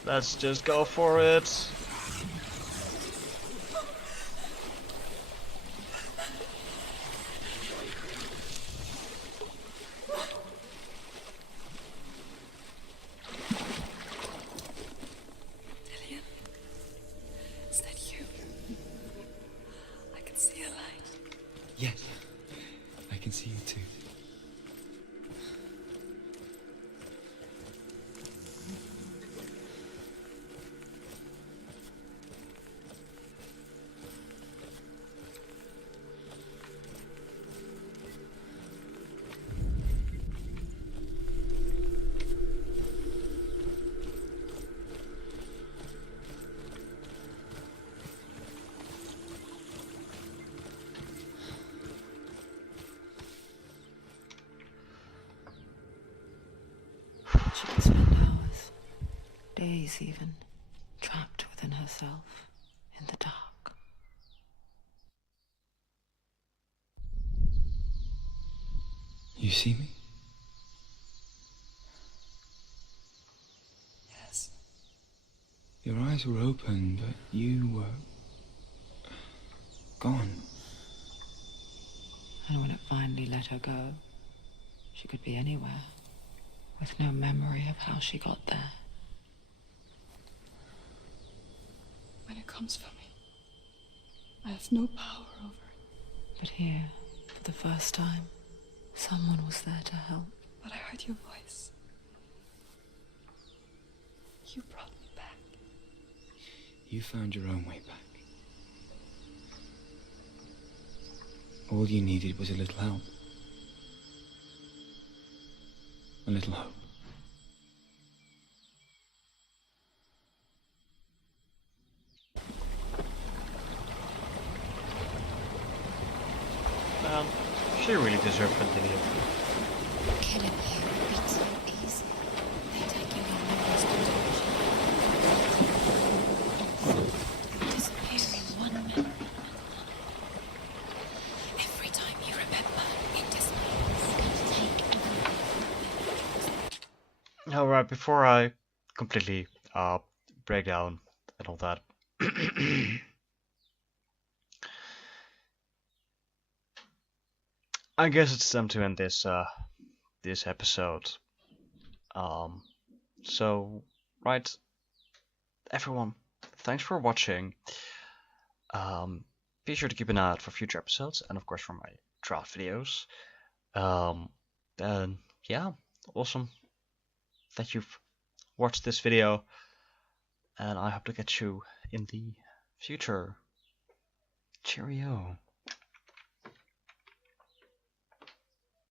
Let's just go for it. Delia. Is that you? I can see a light. Yes, I can see you too. She could spend hours, days even, trapped within herself, in the dark. You see me? Yes. Your eyes were open, but you were gone. And when it finally let her go, she could be anywhere, with no memory of how she got there. When it comes for me, I have no power over it. But here, for the first time, someone was there to help. But I heard your voice. You brought me back. You found your own way back. All you needed was a little help. A little hope. Man, she really deserved continuing. Killing you would be too easy. They take you in numbers to disappear in 1 minute. Every time you remember, it disappears. Take Alright, before I completely break down and all that. I guess it's time to end this this episode. So right, everyone, thanks for watching. Be sure to keep an eye out for future episodes and of course for my draft videos. And yeah, awesome that you've watched this video, and I hope to catch you in the future. Cheerio.